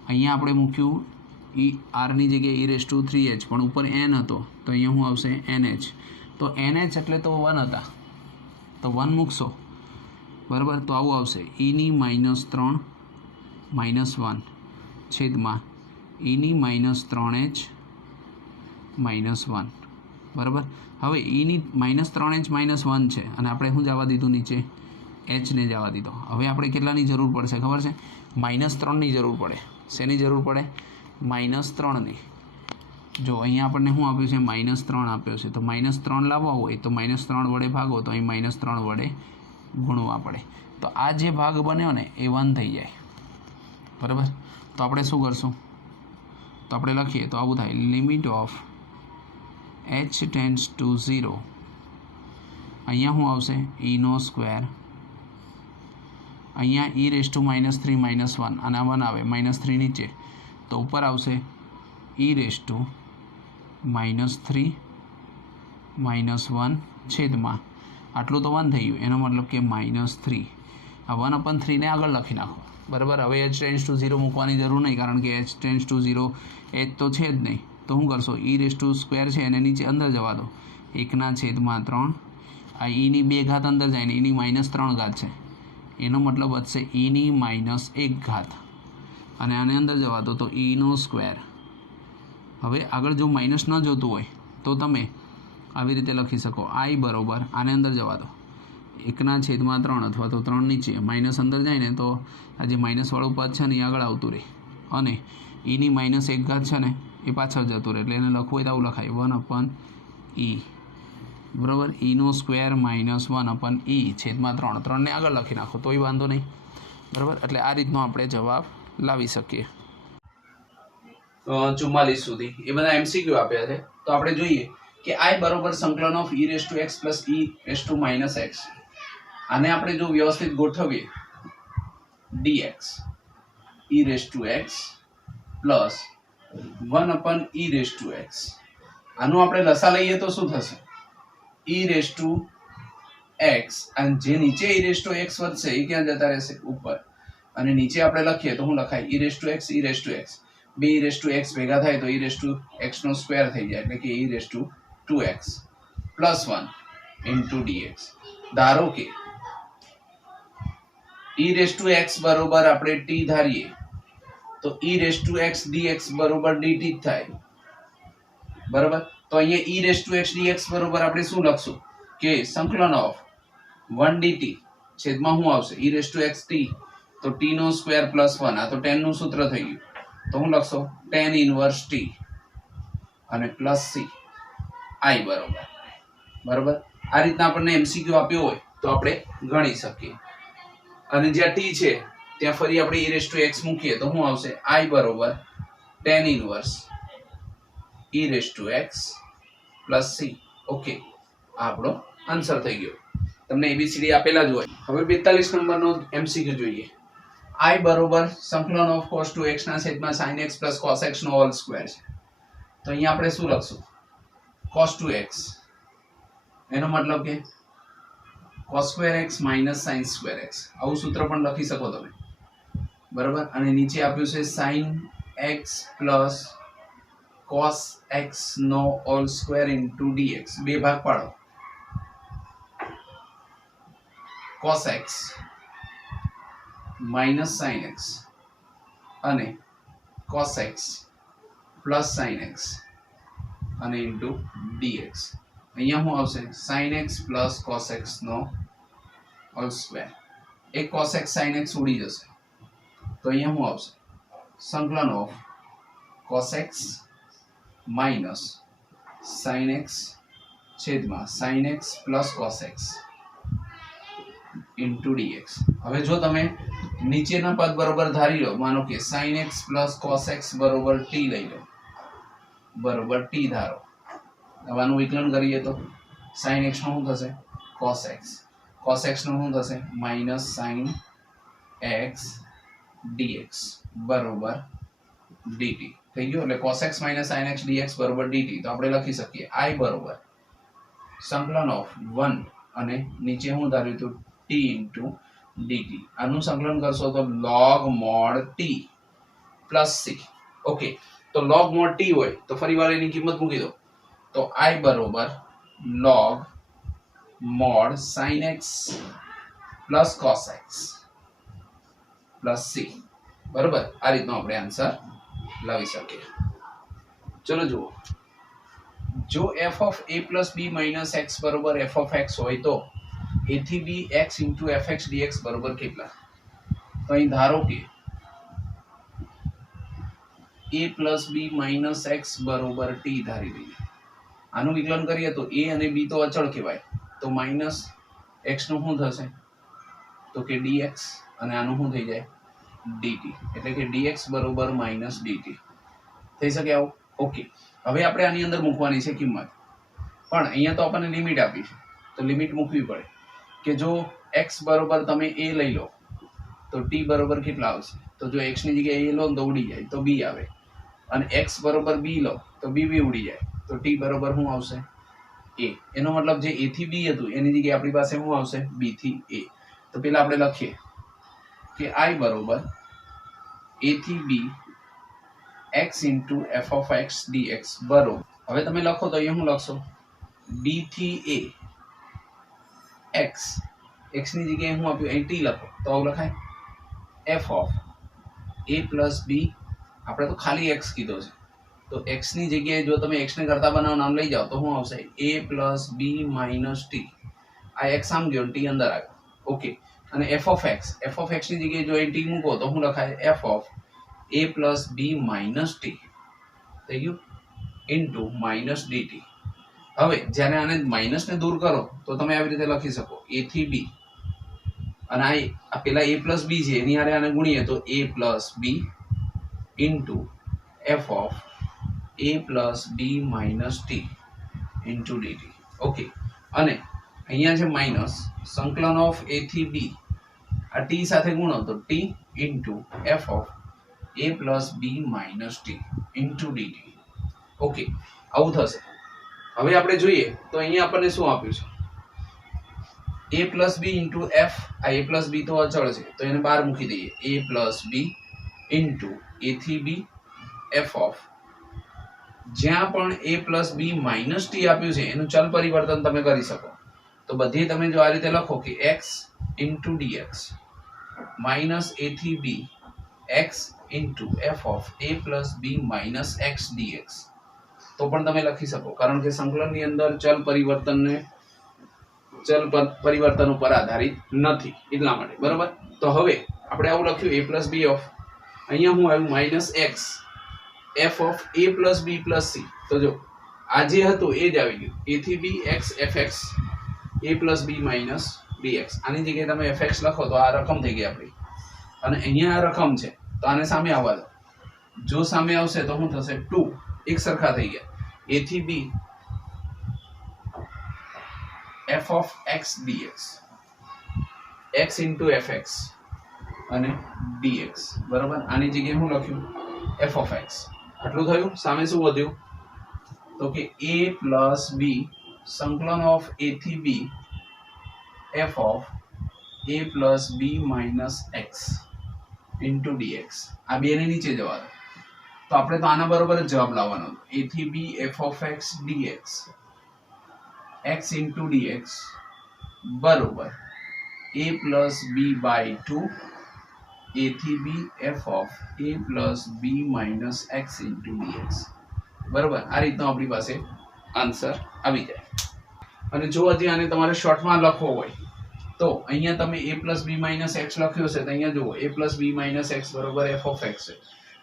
અહીંયા આપણે મૂક્યું r ની જગ્યાએ e રેસ ટુ 3h, પણ ઉપર n હતો તો અહીંયા શું આવશે? nh. તો nh એટલે તો 1 હતા, તો 1 મૂકશો, બરાબર? તો આવું આવશે eની -3 -1 છેદમાં eની -3h -1, બરાબર? હવે eની -3h -1 છે અને આપણે શું જવા દીધું નીચે? h ને જવા દીધો. હવે આપણે કેટલાની જરૂર પડશે ખબર છે? -3ની જરૂર પડે. શેની જરૂર પડે? -3 જો અહીંયા આપણને શું આપ્યું છે -3 આપ્યો છે, તો -3 લાવવા હોય તો -3 વડે ભાગો તો અહીં -3 વડે ગુણવા પડે, તો આ જે ભાગ બન્યો ને એ 1 થઈ જાય, બરાબર. તો આપણે શું કરશું, તો આપણે લખીએ તો આવું થાય, limit of h tends to 0, અહીંયા શું આવશે e², અહીંયા e⁻³ -1 અને આ 1 આવે -3 નીચે, તો ઉપર આવશે e⁻³ -1 છેદમાં આટલું તો 1 થઈ ગયું, એનો મતલબ કે -3, આ 1/3 ને આગળ લખી નાખો, બરાબર. હવે h ટેન્ડ્સ ટુ 0 મૂકવાની જરૂર નહીં, કારણ કે h ટેન્ડ્સ ટુ 0 h તો છે જ નહીં, તો શું કરશો e² છે એને નીચે અંદર જવા દો, 1/3, આ eની 2 ઘાત અંદર જાય ને eની -3 ઘાત છે, એનો મતલબ વધશે eની -1 ઘાત, અને આને અંદર જવા દો તો e². હવે આગળ જો માઇનસ ન જોતું હોય તો તમે આવી રીતે લખી શકો, i બરોબર આને અંદર જવા દો 1/3 અથવા તો 3 નીચે, માઇનસ અંદર જાય ને તો આ જે માઇનસવાળું પદ છે ને એ આગળ આવતું રહે, અને eની -1 ઘાત છે ને એ પાછળ જતું રહે, એટલે એને લખવું હોય તો આવું લખાય 1/e, બરાબર. e² -1/e છેદમાં 3 ને આગળ લખી નાખો તોય વાંધો નહીં, બરાબર. એટલે આ રીતનો આપણે જવાબ લાવી શકીએ. 44 સુધી એ બધા એમસીક્યુ આપ્યા છે, તો આપણે જોઈએ કે i બરોબર સંકલન ઓફ e⁻x પ્લસ e⁻x, આને આપણે જો વ્યવસ્થિત ગોઠવીએ dx e⁻x પ્લસ 1/e⁻x, આનું આપણે લસા લઈએ તો શું થશે e⁻x, અને જે નીચે e⁻x વધશે એ ક્યાં જતા રહેશે ઉપર, અને નીચે આપણે લખીએ તો શું લખાય e⁻x બે e⁻x ભેગા થાય તો e⁻x² થઈ જાય, એટલે કે e⁻2x પ્લસ 1 dx. ધારો કે e⁻x બરોબર આપણે t ધારીએ તો e⁻x dx બરોબર dt જ થાય, બરોબર. તો અહીંયા e⁻x dx બરોબર આપણે શું લખશું કે સંકલન ઓફ 1 dt છેદમાં શું આવશે e⁻x t, તો t² પ્લસ 1, આ તો tan નું સૂત્ર થઈ ગયું, તો હું લખશો tan ઇનવર્સ t અને પ્લસ c i બરોબર. આ રીતના આપણને એમસીક્યુ આપ્યો હોય તો આપણે ગણી શકીએ, અને જ્યાં t છે ત્યાં ફરી આપણે e⁻x મૂકીએ તો શું આવશે i બરોબર tan inverse e⁻x plus c. Okay, આ આપણો આન્સર થઈ ગયો. તમને ABCD આપેલા જ હોય. હવે 42 નંબરનો એમસીક્યુ જોઈએ. i બરોબર સંકલન ઓફ cos 2x ના છેદમાં sin x plus cos x નો હોલ સ્ક્વેર છે, તો અહીંયા આપણે શું લખશું cos 2x, એનો મતલબ કે cos square x minus sin square x, આવું સૂત્ર પણ લખી શકો તમે, બરાબર. અને નીચે આપ્યું છે sin x plus cos x નો હોલ સ્ક્વેર ઇન્ટુ dx, બે ભાગ પાડો, cos x minus sin x અને cos x plus sin x અને ઇન્ટુ dx. અહીંયા શું આવશે sin x plus cos x નો હોલ સ્ક્વેર, એક cos x sin x ઉડી જશે, તો અહીંયા શું આવશે સંકલન of cos x minus sin x છેદમાં sin x plus cos x into dx. હવે જો તમે નીચેના પદ બરોબર ધારી લો, માનો કે sin x plus cos x બરોબર t લઈ લો, બરોબર t ધારો, હવે આનું વિકલન કરીએ તો sin x નું શું થશે cos x નું શું થશે માઇનસ sin x dx બરોબર dt થઈ ગયું. એટલે cos x minus sin x dx બરોબર dt. તો આપણે લખી શકીએ i બરોબર સંકલન ઓફ 1 અને નીચે હું ધાર્યું હતું t into dt, આનું સંકલન કરશો તો log mod t plus c. Okay, તો log mod t હોય તો ફરીવાર એની કિંમત મૂકી દો, તો i બરોબર log mod sin x plus cos x plus c, બરોબર. આ રીતનો આપણે આન્સર લાવી શકીએ. ચલો જુઓ, જો f of a plus b minus x બરોબર f of x હોય તો a થી b x into fx dx બરોબર કેટલા? તો અહીં ધારો કે a plus b minus x બરોબર ટી ધારી લઈએ. આનું વિકલન કરીએ તો a અને b તો અચળ કહેવાય, તો માઇનસ એક્સ નું શું થશે તો કે dx, અને આનું શું થઈ જાય dt, એટલે કે dx બરોબર માઇનસ dt થઈ શકે આવું. ઓકે, હવે આપણે આની અંદર મૂકવાની છે કિંમત, પણ અહીંયા તો આપણને લિમિટ આપી છે તો લિમિટ મૂકવી પડે કે જો x બરોબર તમે a લઈ લો તો t બરોબર કેટલા આવશે, તો જો x ની જગ્યાએ a લો તો ઉડી જાય તો b આવે, અને x બરોબર b લો તો b બી ઉડી જાય તો t બરોબર શું આવશે a. એનો મતલબ જે a થી b હતું એની જગ્યાએ આપણી પાસે શું આવશે b થી a. તો પેલા આપણે લખીએ કે i બરોબર a થી b x into f of x dx બરોબર. હવે તમે લખો તો અહીંયા શું લખશો b થી a x, x ની જગ્યાએ શું આપ્યું અહીં t લખો તો આવું લખાય f of a plus b, આપણે તો ખાલી x કીધો છે તો x ની જગ્યાએ જો તમે x ને કરતા બનાવો નામ લઈ જાઓ તો શું આવશે a plus b minus t. આ x આમ ગયો t અંદર આવ્યો. ઓકે, અને f of x ની જગ્યાએ જો અહીં t મૂકો તો શું લખાય f of a plus b minus t થઈ ગયું into minus dt. હવે જ્યારે આને માઇનસ ને દૂર કરો તો તમે આવી રીતે લખી શકો a થી b, અને આ પેલા a plus b છે એની હારે આને ગુણીએ તો a plus b into f of a plus b minus t into dt. Okay, અને અહીંયા છે માઇનસ સંકલન ઓફ a થી b, આ t સાથે ગુણો તો t into f of a plus b minus t into dt. Okay, આવું થશે. હવે આપણે જોઈએ તો અહીંયા આપણને શું આપ્યું છે a plus b into f, આ a plus b તો અચળ છે તો એને બહાર મૂકી દઈએ a plus b into a થી b f of, જ્યાં પણ a plus b minus t આપ્યું છે એનું ચલ પરિવર્તન તમે કરી શકો તો બધી તમે જો આ રીતે લખો કે x into dx minus a થી b x into f of a plus b minus x dx તો પણ તમે લખી શકો, કારણ કે સંકલનની અંદર ચલ પરિવર્તન ઉપર આધારિત નથી એટલા માટે. બરોબર, તો હવે આપણે આવું લખ્યું a plus b of, અહીંયા હું આવ્યું minus x f of a plus b plus c. તો જો આ જે હતું એ જ આવી ગયું a થી b x fx a plus b minus dx. આની જગ્યાએ તમે fx લખો તો આ રકમ થઈ ગઈ આપણી, અને અહીંયા આ રકમ છે તો આને સામે આવવા દો, જો સામે આવશે તો શું થશે 2 એક સરખા થઈ ગયા a થી b f of x dx x into fx અને dx. બરાબર, આની જગ્યાએ હું લખ્યું f of x. આટલું થયું. સામે શું વધ્યું તો કે a plus b સંકલન ઓફ a થી b f of a plus b minus x into dx. આ બે ને નીચે જવા દો તો આપણે તો આના બરોબર જ જવાબ લાવવાનો હતો a થી b f of x dx x into dx બરોબર a plus b by 2 a થી b f of a plus b minus x into dx. બરોબર, આ રીતનો આપણી પાસે આન્સર આવી જાય. અને જો હજી આને તમારે શોર્ટમાં લખવો હોય તો અહીંયા તમે a plus b minus x લખ્યો છે તો અહીંયા જુઓ a plus b minus x બરોબર f of x છે.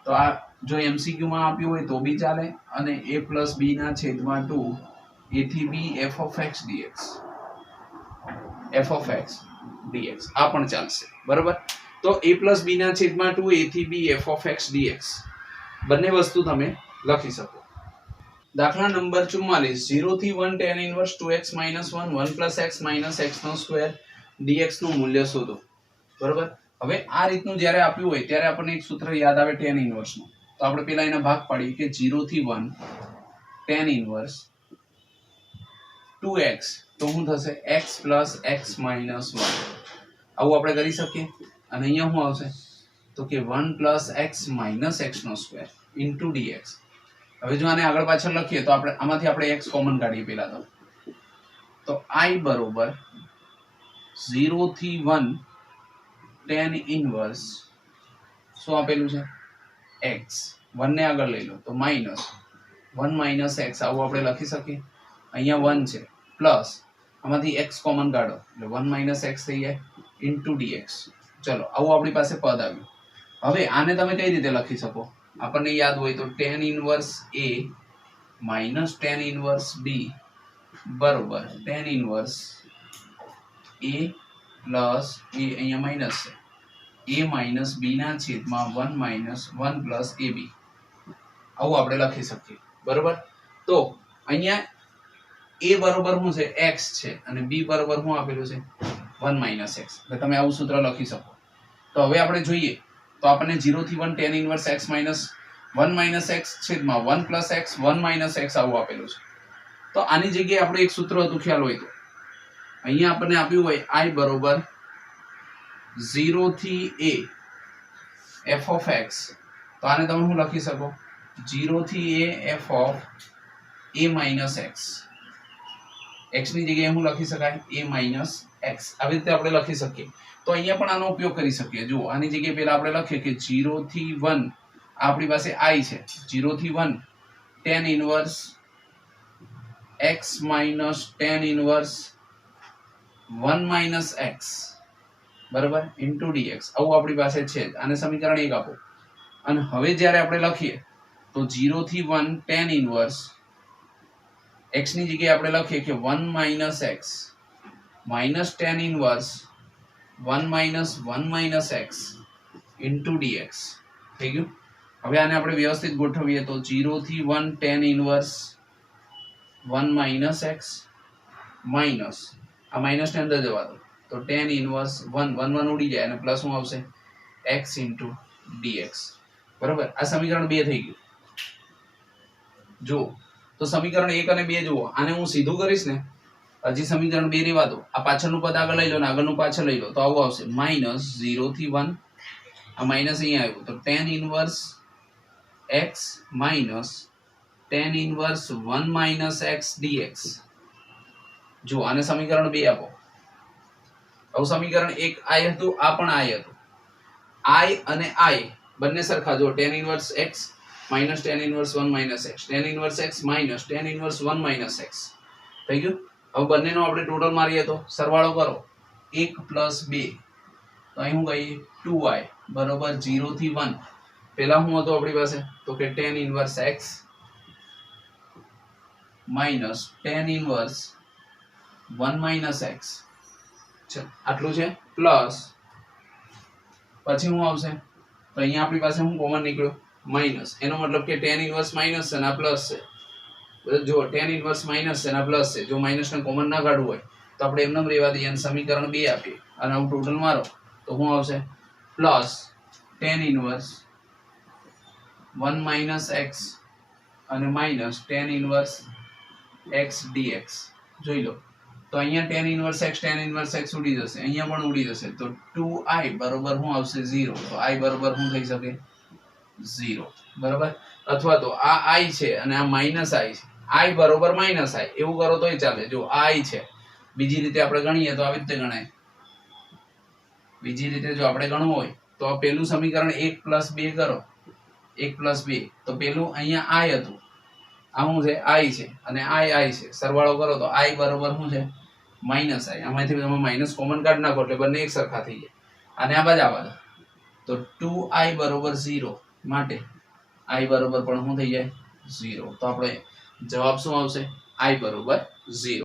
તો આ જો MCQ માં આપ્યું હોય તો બી ચાલે, અને a plus b ના છેદમાં 2 a થી b f of x dx આ પણ ચાલશે. બરોબર, તો a plus b ના છેદમાં 2 a થી b f of x dx બંને વસ્તુ તમે લખી શકો. દાખલા નંબર 44 0 થી 1 tan inverse 2x minus 1 1 plus x minus x નો સ્ક્વેર dx નું મૂલ્ય શોધો. બરોબર, હવે આ રીતનું જ્યારે આપ્યું હોય ત્યારે આપણને એક સૂત્ર યાદ આવે tan inverse નું. તો આપણે પહેલા એના ભાગ પાડીએ કે 0 થી 1 tan inverse 2x તો શું થશે x plus x minus 1. આવું આપણે કરી શકીએ. અને અહીંયા શું આવશે તો કે 1 plus x minus x નો સ્ક્વેર into dx. હવે જો આને આગળ પાછળ લખીએ તો આપણે આમાંથી આપણે x કોમન કાઢીએ પહેલા તો I બરોબર 0 થી 1 tan inverse શું આપેલું છે x, 1 ને આગળ લઈ લો તો minus 1 minus x આવું આપણે લખી શકીએ. અહીંયા 1 છે પ્લસ આમાંથી x કોમન કાઢો એટલે 1 minus x થઈ જાય into dx. ચલો, આવું આપણી પાસે પદ આવ્યું. હવે આને તમે કઈ રીતે લખી શકો આપણને યાદ હોય તો tan inverse a minus tan inverse b બરોબર tan inverse a plus a અહીંયા માઇનસ છે a માઇનસ b ના છેદમાં 1 માઇનસ 1 પ્લસ ab આવું આપણે લખી શકીએ બરોબર. તો અહીંયા a બરોબર શું છે x છે અને b બરોબર શું આપેલું છે 1 માઇનસ x. એટલે તમે આવું સૂત્ર લખી શકો. તો હવે આપણે જોઈએ તો આપણને 0 થી 1 tan inverse x minus 1 minus x છેદમાં 1 પ્લસ x 1 માઇનસ x આવું આપેલું છે. તો આની જગ્યાએ આપણે એક સૂત્ર હતું ખ્યાલ હોય તો અહીંયા આપણને આપ્યું હોય I બરોબર 0 થી a f of x. તો આને તમે શું લખી શકો 0 થી a f of a minus x. x ની જગ્યાએ શું લખી શકાય a minus x. આવી રીતે આપણે લખી શકીએ. તો અહીંયા પણ આનો ઉપયોગ કરી શકીએ. જુઓ આની જગ્યાએ પહેલા આપણે લખીએ કે 0 થી 1 આપણી પાસે I છે 0 થી 1 tan inverse x minus tan inverse 1 minus x બરાબર into dx આવું આપણી પાસે છે. આને સમીકરણ 1 આપો. અને હવે જ્યારે આપણે લખીએ તો 0 થી 1 tan ઇનવર્સ x ની જગ્યાએ આપણે લખીએ કે 1 minus x minus tan inverse 1 minus 1 minus x into dx થઈ ગયું. હવે આને આપણે વ્યવસ્થિત ગોઠવીએ તો 0 થી 1 tan inverse 1 minus x minus આ માઇનસ ને અંદર જવા દો તો tan ઇનવર્સ 1 1 1 ઉડી જાય અને પ્લસ શું આવશે x into dx બરાબર. આ સમીકરણ 2 થઈ ગયું. જો તો સમીકરણ 1 અને 2 જુઓ આને હું સીધું કરીશ ને હજી સમીકરણ 2 રેવા દો આ પાછળનું પદ આગળ લઈ લો ને આગળનું પાછળ લઈ લો તો આવું આવશે માઇનસ 0 થી 1 આ માઇનસ અહીંયા આવ્યું તો tan inverse x minus tan inverse 1 minus x dx. જો આને સમીકરણ 2 આપો. આવું સમીકરણ 1 I હતું આ પણ I હતું. I અને I બંને સરખા જો tan inverse x minus tan inverse 1 minus x tan inverse x minus tan inverse 1 minus x થઈ ગયું. હવે બંનેનો આપણે ટોટલ મારીએ તો સરવાળો કરો 1 plus 2 તો અહીં હું કહીએ 2i બરોબર 0 થી 1 પહેલા શું હતું આપણી પાસે તો કે tan inverse x minus tan inverse 1 minus x છે આટલું છે પ્લસ પછી શું આવશે તો અહીંયા આપણી પાસે શું કોમન નીકળ્યો માઇનસ. એનો મતલબ કે tan ઇનવર્સ માઇનસ છે અને આ પ્લસ છે. જો tan ઇનવર્સ માઇનસ છે અને આ પ્લસ છે. જો માઇનસ ને કોમન ના કાઢવું હોય તો આપણે એમને રહેવા દઈએ અને સમીકરણ 2 આપીએ અને આવું ટોટલ મારો તો શું આવશે plus tan inverse 1 minus x અને minus tan inverse x dx. જોઈ લો તો અહીંયા tan ઇનવર્સ x ઉડી જશે અહીંયા પણ ઉડી જશે તો 2i બરોબર શું આવશે 0. તો i બરોબર શું થઈ શકે 0 બરાબર. અથવા તો આ i છે અને આ માઈનસ i છે i બરોબર માઈનસ i એવું કરો તોય ચાલે. જો આ i છે બીજી રીતે આપણે ગણીએ તો આવી રીતે ગણાય. બીજી રીતે જો આપણે ગણવું હોય તો આ પહેલું સમીકરણ 1 + 2 કરો 1 + 2 તો પહેલું અહીંયા i હતું આ શું છે i છે અને i છે સરવાળો કરો તો i બરોબર શું છે માઈનસ i. આમાંથી તમે માઈનસ કોમન કાઢ નાખો એટલે બંને એક સરખા થઈ જાય અને આ બાજુ આવા તો 2i બરોબર 0 માટે i બરોબર પણ શું થઈ જાય 0. તો આપણે જવાબ શું આવશે i બરોબર 0.